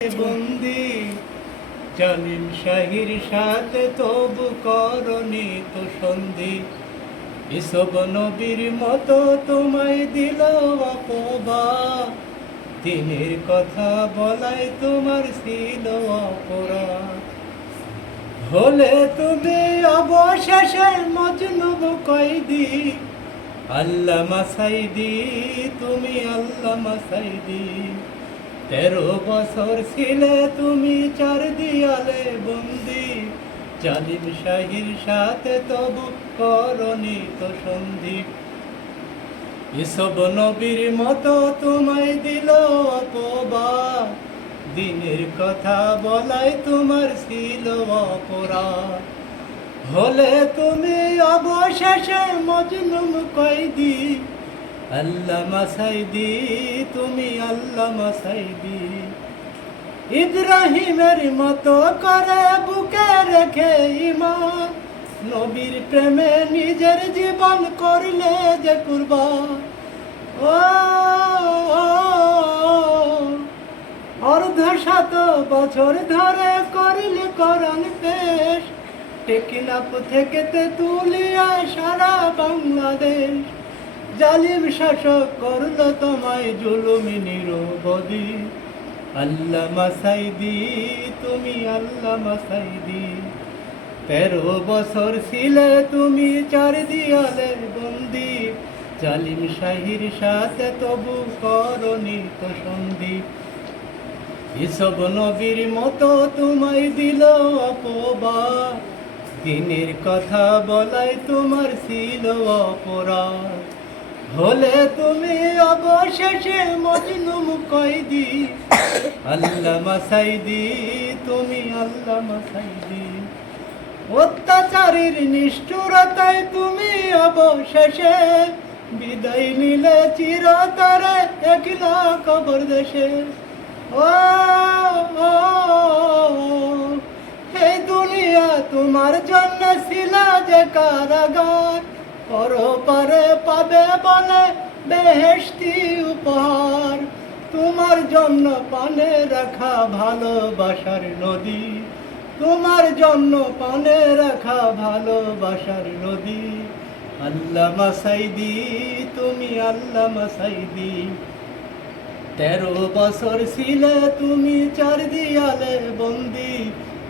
বন্দি জালিম শাহির সাথে তবু করনি তো সন্ধি। এসব নবীর মতো তোমায় দিল অপবাদ, দিনের কথা বলাই তোমার ছিল অপরাধ। হলে তুমি অবশেষে মজনু কয়দি, আল্লামা সাইদি, তুমি আল্লামা সাইদি। 13 বছর ছিলে তুমি চার দিয়ালে বন্দি, জালিম শাহির সাথে তবু করনি তো সন্ধি। এসব নবীর মতো তোমায় দিল অপবাদ, দিনের কথা বলাই তোমার ছিল অপরাধ। হলে তুমি অবশেষে মজনু কয়দি, আল্লামা সাইদি, তুমি আল্লামা সাইদি। ইব্রাহিমের মতো করে বুকে রেখে ঈমান, নবীর প্রেমে নিজের জীবন করলে যে কুরবান। ও অর্ধশত বছর ধরে করলে কোরআন পেশ, টেকিনাফ থেকে তেতুলিয়া সারা বাংলাদেশ। জালিম শাসক করলো তোমায় জুলুমি নিরবধি, আল্লামা সাইদি, তুমি আল্লামা সাইদি। 13 বছর ছিলে তুমি চার দিয়ালে বন্দি, জালিম শাহির সাথে তবু করনি তো সন্ধি। এসব নবীর মতো তোমায় দিল অপবাদ, দিনের কথা বলাই তোমার ছিল অপরাধ। হলে তুমি অবশেষে মজনু কয়দি, আল্লামা সাইদি, তুমি আল্লামা সাইদি। অত্যাচারীর নিষ্ঠুরতায় তুমি অবশেষে বিদায় নিলে চিরতরে একলা কবর দেশে। ও এই দুনিয়া তোমার জন্য ছিল যে কারাগার, পরপারে পাবে বলে বেহেশতি উপহার। তোমার জন্য পানে রাখা ভালোবাসার নদী, তোমার জন্য পানে রাখা ভালোবাসার নদী। আল্লামা সাইদি, তুমি আল্লামা সাইদি। 13 বছর ছিলে তুমি চার দিয়ালে বন্দি,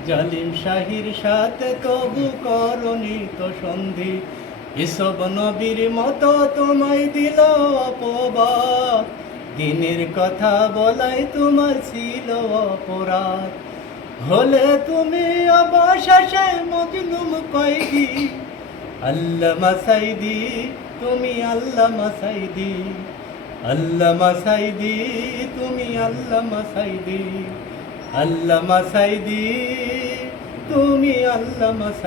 জালিম শাহির সাথে তবু করনি তো সন্ধি। এসব নবীর মতো তোমায় দিল অপবাদ, দিনের কথা বলাই তোমার ছিল অপরাধ। হলে তুমি অবশেষে মজনু কয়দি, আল্লামা সাইদি, তুমি আল্লামা সাইদি। আল্লামা সাইদি, তুমি আল্লামা সাইদি। আল্লামা সাইদি, তুমি আল্লামা সাইদি।